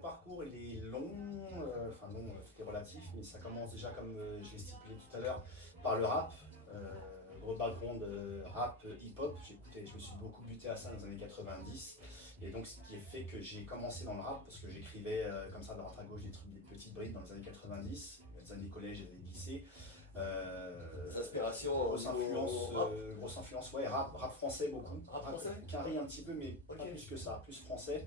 parcours il est long, enfin long, tout est relatif, mais ça commence déjà comme je l'ai stipulé tout à l'heure par le rap. Gros background rap, hip-hop, je me suis beaucoup buté à ça dans les années 90. Et donc ce qui est fait que j'ai commencé dans le rap parce que j'écrivais comme ça de droite à gauche des trucs, des petites brides dans les années 90, les années collège et les lycées. Des aspirations Grosse influence, ouais, rap français beaucoup. Rap français. Carré un petit peu, mais pas Ok. plus que ça, plus français,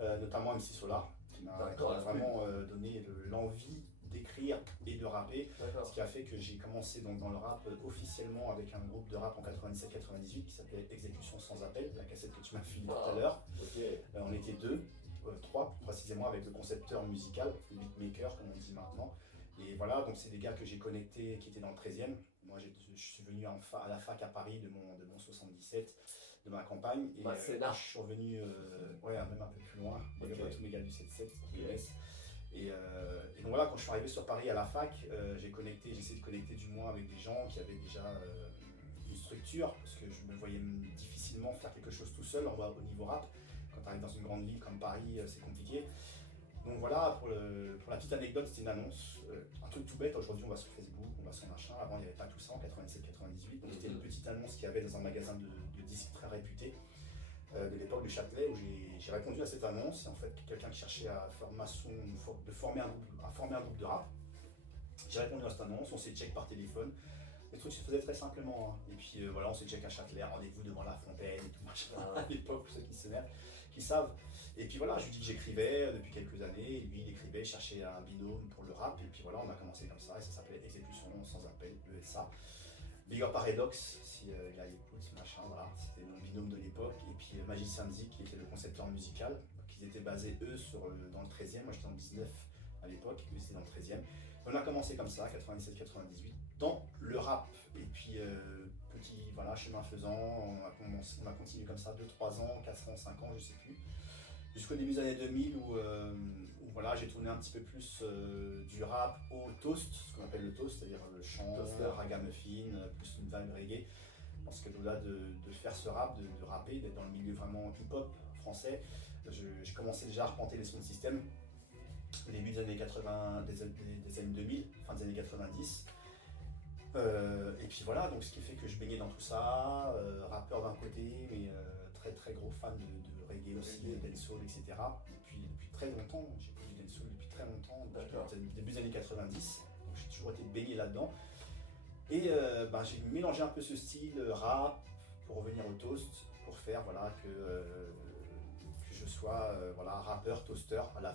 notamment MC Solar, qui m'a D'accord, vraiment donné l'envie d'écrire et de rapper. D'accord. Ce qui a fait que j'ai commencé donc dans le rap officiellement avec un groupe de rap en 97-98 qui s'appelait Exécution sans appel, la cassette que tu m'as filée tout à l'heure. Ok. On était trois précisément avec le concepteur musical, le beatmaker comme on dit maintenant. Et voilà, donc c'est des gars que j'ai connectés qui étaient dans le 13e. Moi je suis venu à la fac à Paris de mon 77, de ma campagne. Et je suis revenu ouais, même un peu plus loin, il y avait tous mes gars du 77 qui laissent. Et donc voilà, quand je suis arrivé sur Paris à la fac, j'ai essayé de connecter du moins avec des gens qui avaient déjà une structure, parce que je me voyais difficilement faire quelque chose tout seul au niveau rap. Quand tu arrives dans une grande ville comme Paris, c'est compliqué. Donc voilà, pour la petite anecdote, c'était une annonce, un truc tout bête. Aujourd'hui, on va sur Facebook, on va sur machin. Avant, il n'y avait pas tout ça en 97-98. Donc c'était une petite annonce qu'il y avait dans un magasin de disques très réputé de l'époque de Châtelet, où j'ai répondu à cette annonce. Et en fait, quelqu'un qui cherchait à former un groupe de rap. J'ai répondu à cette annonce, on s'est check par téléphone. Les trucs se faisaient très simplement. Hein. Et puis voilà, on s'est check à Châtelet, rendez-vous devant la fontaine et tout machin. À l'époque, pour ceux qui savent. Et puis voilà, je lui dis que j'écrivais depuis quelques années. Et lui, il écrivait, il cherchait un binôme pour le rap. Et puis voilà, on a commencé comme ça. Et ça s'appelait Exécution sans appel, ESA. Big Up Paradox, si il a écoute, machin, voilà. C'était mon binôme de l'époque. Et puis Magicien Zik, qui était le concepteur musical. Donc ils étaient basés, eux, dans le 13e. Moi, j'étais dans le 19 à l'époque, lui c'était dans le 13e. On a commencé comme ça, 97-98, dans le rap. Et puis, petit voilà, chemin faisant, on a continué comme ça 2-3 ans, 4 ans, 5 ans, je sais plus. Jusqu'au début des années 2000 où voilà, j'ai tourné un petit peu plus du rap au toast, ce qu'on appelle le toast, c'est-à-dire le chant, ragamuffin, plus une vibe reggae. Parce que au-delà de faire ce rap, de rapper, d'être dans le milieu vraiment hip-hop français, j'ai commencé déjà à arpenter les sound systems. Début des années 80, des années 2000, fin des années 90. Et puis voilà, donc ce qui fait que je baignais dans tout ça, rappeur d'un côté, mais très très gros fan de reggae aussi, de dancehall, etc. Depuis très longtemps, j'ai fait du dancehall depuis très longtemps, depuis le début des années 90, donc j'ai toujours été baigné là-dedans. Et j'ai mélangé un peu ce style rap pour revenir au toast, pour faire voilà, que je sois voilà, rappeur, toaster à la